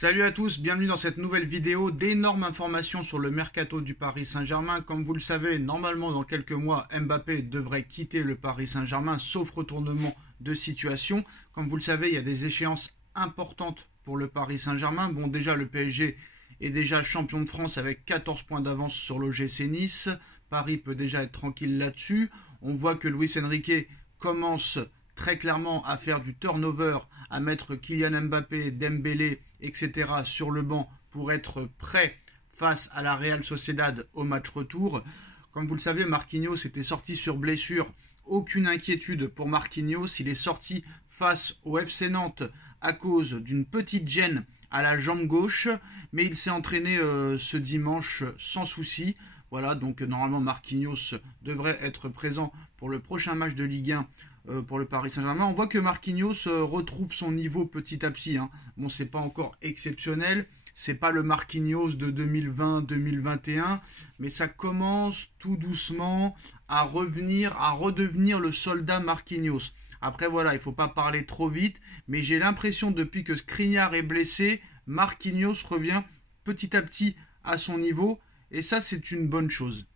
Salut à tous, bienvenue dans cette nouvelle vidéo d'énormes informations sur le mercato du Paris Saint-Germain. Comme vous le savez, normalement dans quelques mois, Mbappé devrait quitter le Paris Saint-Germain, sauf retournement de situation. Comme vous le savez, il y a des échéances importantes pour le Paris Saint-Germain. Bon, déjà le PSG est déjà champion de France avec 14 points d'avance sur l'OGC Nice. Paris peut déjà être tranquille là-dessus. On voit que Luis Enrique commence très clairement à faire du turnover, à mettre Kylian Mbappé, Dembélé, etc. sur le banc pour être prêt face à la Real Sociedad au match retour. Comme vous le savez, Marquinhos était sorti sur blessure. Aucune inquiétude pour Marquinhos. Il est sorti face au FC Nantes à cause d'une petite gêne à la jambe gauche. Mais il s'est entraîné ce dimanche sans souci. Voilà, donc normalement Marquinhos devrait être présent pour le prochain match de Ligue 1 pour le Paris Saint-Germain. On voit que Marquinhos retrouve son niveau petit à petit. Bon, c'est pas encore exceptionnel, c'est pas le Marquinhos de 2020-2021, mais ça commence tout doucement à redevenir le soldat Marquinhos. Après voilà, il faut pas parler trop vite, mais j'ai l'impression depuis que Skriniar est blessé, Marquinhos revient petit à petit à son niveau. Et ça, c'est une bonne chose.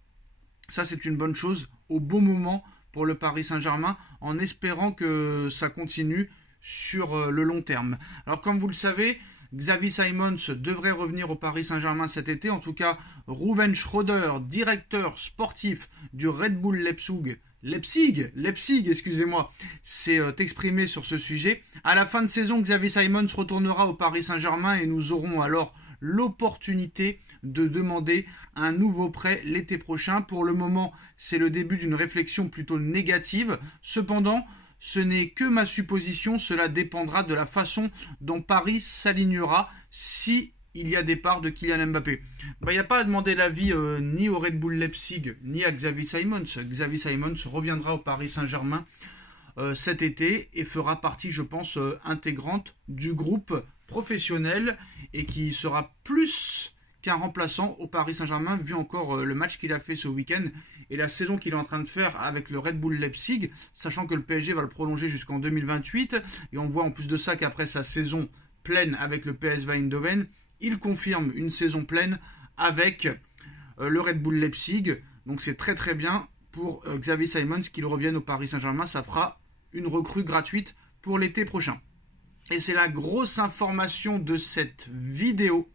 Ça, c'est une bonne chose au bon moment pour le Paris Saint-Germain, en espérant que ça continue sur le long terme. Alors, comme vous le savez, Xavi Simons devrait revenir au Paris Saint-Germain cet été. En tout cas, Ruven Schröder, directeur sportif du Red Bull Leipzig, excusez-moi, s'est exprimé sur ce sujet. À la fin de saison, Xavi Simons retournera au Paris Saint-Germain et nous aurons alors l'opportunité de demander un nouveau prêt l'été prochain. Pour le moment, c'est le début d'une réflexion plutôt négative. Cependant, ce n'est que ma supposition, cela dépendra de la façon dont Paris s'alignera si il y a départ de Kylian Mbappé. Il n'y a pas à demander l'avis ni au Red Bull Leipzig ni à Xavi Simons. Xavi Simons reviendra au Paris Saint-Germain cet été et fera partie, je pense, intégrante du groupe professionnel et qui sera plus qu'un remplaçant au Paris Saint-Germain, vu encore le match qu'il a fait ce week-end et la saison qu'il est en train de faire avec le Red Bull Leipzig, sachant que le PSG va le prolonger jusqu'en 2028. Et on voit en plus de ça qu'après sa saison pleine avec le PSV Eindhoven, il confirme une saison pleine avec le Red Bull Leipzig. Donc c'est très très bien pour Xavi Simons qu'il revienne au Paris Saint-Germain. Ça fera une recrue gratuite pour l'été prochain. Et c'est la grosse information de cette vidéo.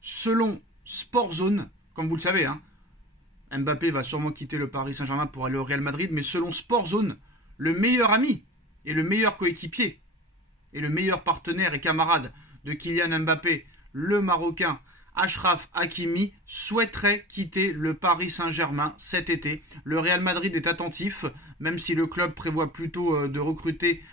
Selon Sportzone, comme vous le savez, Mbappé va sûrement quitter le Paris Saint-Germain pour aller au Real Madrid, mais selon Sportzone, le meilleur ami et le meilleur coéquipier et le meilleur partenaire et camarade de Kylian Mbappé, le Marocain Achraf Hakimi, souhaiterait quitter le Paris Saint-Germain cet été. Le Real Madrid est attentif, même si le club prévoit plutôt de recruter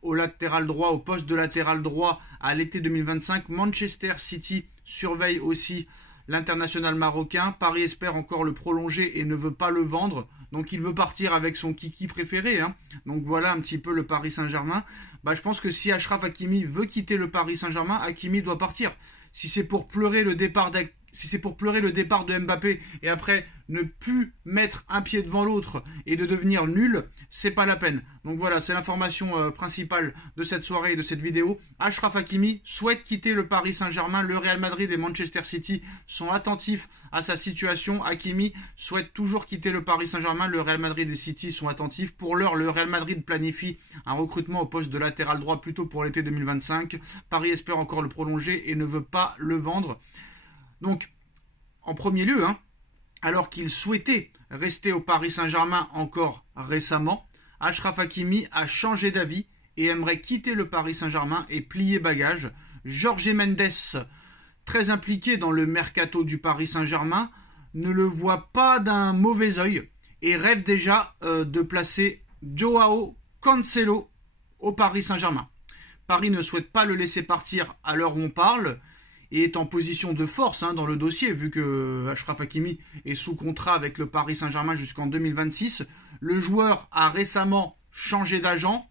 au latéral droit, au poste de latéral droit à l'été 2025. Manchester City surveille aussi l'international marocain. Paris espère encore le prolonger et ne veut pas le vendre. Donc il veut partir avec son kiki préféré. Donc voilà un petit peu le Paris Saint-Germain. Je pense que si Achraf Hakimi veut quitter le Paris Saint-Germain, Hakimi doit partir. Si c'est pour pleurer le départ de Mbappé et après ne plus mettre un pied devant l'autre et de devenir nul, c'est pas la peine. Donc voilà, c'est l'information principale de cette soirée et de cette vidéo. Achraf Hakimi souhaite quitter le Paris Saint-Germain. Le Real Madrid et Manchester City sont attentifs à sa situation. Hakimi souhaite toujours quitter le Paris Saint-Germain. Le Real Madrid et City sont attentifs. Pour l'heure, le Real Madrid planifie un recrutement au poste de latéral droit plutôt pour l'été 2025. Paris espère encore le prolonger et ne veut pas le vendre. Donc, en premier lieu, alors qu'il souhaitait rester au Paris Saint-Germain encore récemment, Achraf Hakimi a changé d'avis et aimerait quitter le Paris Saint-Germain et plier bagage. Jorge Mendes, très impliqué dans le mercato du Paris Saint-Germain, ne le voit pas d'un mauvais œil et rêve déjà de placer Joao Cancelo au Paris Saint-Germain. Paris ne souhaite pas le laisser partir à l'heure où on parle et est en position de force dans le dossier, vu que Achraf Hakimi est sous contrat avec le Paris Saint-Germain jusqu'en 2026. Le joueur a récemment changé d'agent,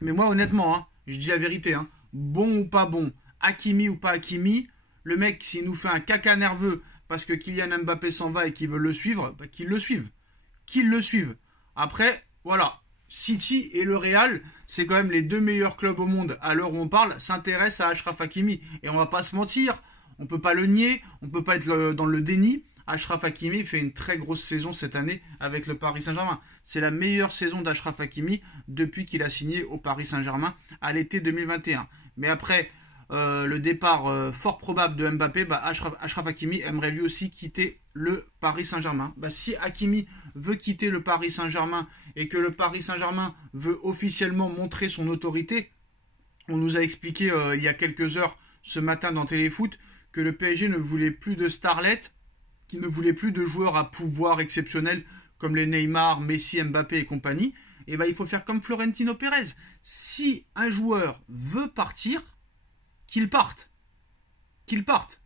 mais moi honnêtement, je dis la vérité, bon ou pas bon, Hakimi ou pas Hakimi, le mec s'il nous fait un caca nerveux parce que Kylian Mbappé s'en va et qu'il veut le suivre, qu'il le suive. Après, voilà, City et le Real, c'est quand même les 2 meilleurs clubs au monde à l'heure où on parle, s'intéressent à Achraf Hakimi. Et on va pas se mentir, on peut pas le nier, on peut pas être dans le déni. Achraf Hakimi fait une très grosse saison cette année avec le Paris Saint-Germain. C'est la meilleure saison d'Achraf Hakimi depuis qu'il a signé au Paris Saint-Germain à l'été 2021. Mais après le départ fort probable de Mbappé, Achraf Hakimi aimerait lui aussi quitter le Paris Saint-Germain. Si Hakimi veut quitter le Paris Saint-Germain et que le Paris Saint-Germain veut officiellement montrer son autorité, on nous a expliqué il y a quelques heures ce matin dans Téléfoot que le PSG ne voulait plus de starlets, qui ne voulait plus de joueurs à pouvoir exceptionnel comme les Neymar, Messi, Mbappé et compagnie. Et il faut faire comme Florentino Pérez. Si un joueur veut partir, qu'il parte. Qu'il parte.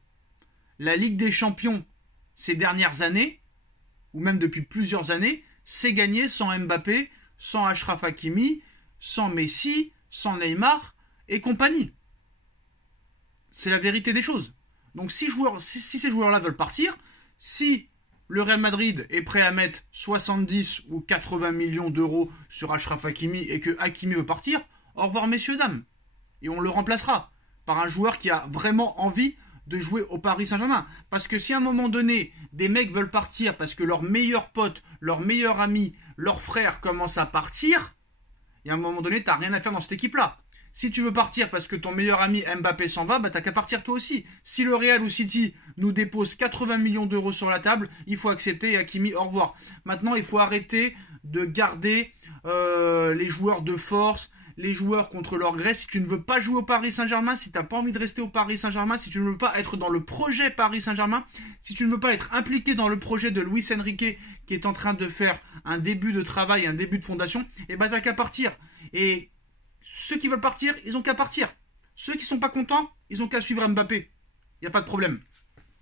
La Ligue des Champions, ces dernières années, ou même depuis plusieurs années, c'est gagné sans Mbappé, sans Achraf Hakimi, sans Messi, sans Neymar et compagnie. C'est la vérité des choses. Donc si ces joueurs-là veulent partir, si le Real Madrid est prêt à mettre 70 ou 80 millions d'euros sur Achraf Hakimi et que Hakimi veut partir, au revoir messieurs, dames. Et on le remplacera par un joueur qui a vraiment envie de jouer au Paris Saint-Germain. Parce que si à un moment donné, des mecs veulent partir parce que leur meilleur pote, leur meilleur ami, leur frère commence à partir, et à un moment donné, t'as rien à faire dans cette équipe-là. Si tu veux partir parce que ton meilleur ami Mbappé s'en va, t'as qu'à partir toi aussi. Si le Real ou City nous dépose 80 millions d'euros sur la table, il faut accepter et Hakimi, au revoir. Maintenant, il faut arrêter de garder les joueurs de force, les joueurs contre leur gré. Si tu ne veux pas jouer au Paris Saint-Germain, si tu n'as pas envie de rester au Paris Saint-Germain, si tu ne veux pas être dans le projet Paris Saint-Germain, si tu ne veux pas être impliqué dans le projet de Luis Enrique qui est en train de faire un début de travail, un début de fondation, t'as qu'à partir. Et ceux qui veulent partir, ils ont qu'à partir. Ceux qui sont pas contents, ils ont qu'à suivre Mbappé. Il n'y a pas de problème.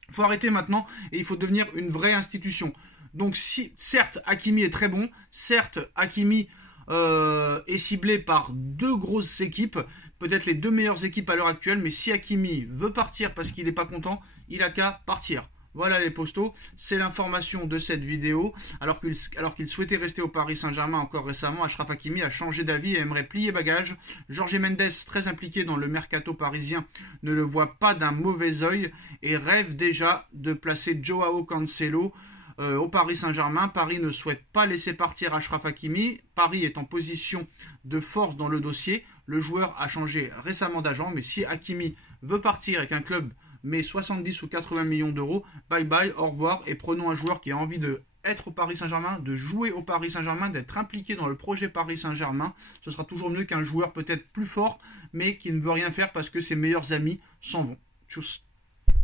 Il faut arrêter maintenant et il faut devenir une vraie institution. Donc certes, Hakimi est très bon. Certes, Hakimi est ciblé par 2 grosses équipes. Peut-être les 2 meilleures équipes à l'heure actuelle. Mais si Hakimi veut partir parce qu'il n'est pas content, il a qu'à partir. Voilà les postos, c'est l'information de cette vidéo. Alors qu'il souhaitait rester au Paris Saint-Germain encore récemment, Achraf Hakimi a changé d'avis et aimerait plier bagage. Jorge Mendes, très impliqué dans le mercato parisien, ne le voit pas d'un mauvais œil et rêve déjà de placer Joao Cancelo au Paris Saint-Germain. Paris ne souhaite pas laisser partir Achraf Hakimi. Paris est en position de force dans le dossier. Le joueur a changé récemment d'agent, mais si Hakimi veut partir avec un club mais 70 ou 80 millions d'euros, bye bye, au revoir, et prenons un joueur qui a envie d'être au Paris Saint-Germain, de jouer au Paris Saint-Germain, d'être impliqué dans le projet Paris Saint-Germain. Ce sera toujours mieux qu'un joueur peut-être plus fort, mais qui ne veut rien faire parce que ses meilleurs amis s'en vont. Tchuss.